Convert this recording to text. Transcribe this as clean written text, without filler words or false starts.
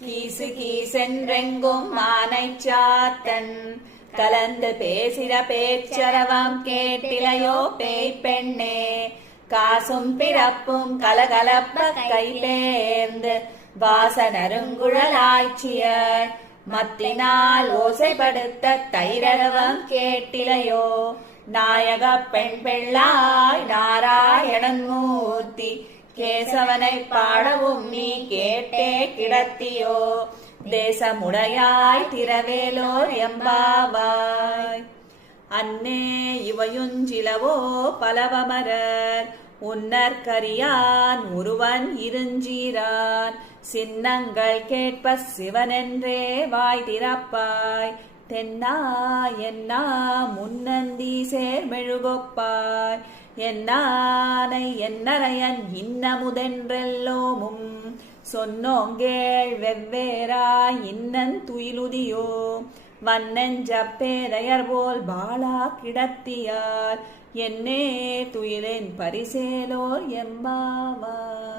கீசு கீசென்றெங்கும் மானை சாத்தன் கலந்து பேசிட பேச்சரவம் கேட்டிலையோ பேய் பெண்ணே காசும் பிறப்பும் கலகலப்ப கைபேர்ந்து வாசனருங்குழலாய்ச்சியர் மத்தினால் ஓசைப்படுத்த தைரவம் கேட்டிலையோ நாயக பெண் பிள்ளாய் நாராயணன் மூர்த்தி கேசவனை பாடவும் நீ கேட்டே கிடத்தியோ தேசமுடையாய் திரவேலோர் எம்பாவாய் அன்னே இவையுஞ்சிலவோ பலவமரர் உன்னற்கரியான் ஒருவன் இருஞ்சீரான் சின்னங்கள் கேட்ப சிவனென்றே வாய் திறப்பாய் தென்னா என்னா முன்னந்தி சேர்மெழுகொப்பாய் என்னானை என்னரையன் இன்னமுதென்றெல்லோமும் சொன்னோங்கேள் வெவ்வேறாய் இன்னன் துயிலுதியோ வன்னெஞ்சப்பேரையர் போல் பாலா கிடத்தியார் என்னே துயிலேன் பரிசேலோர் எம்பாவாய்.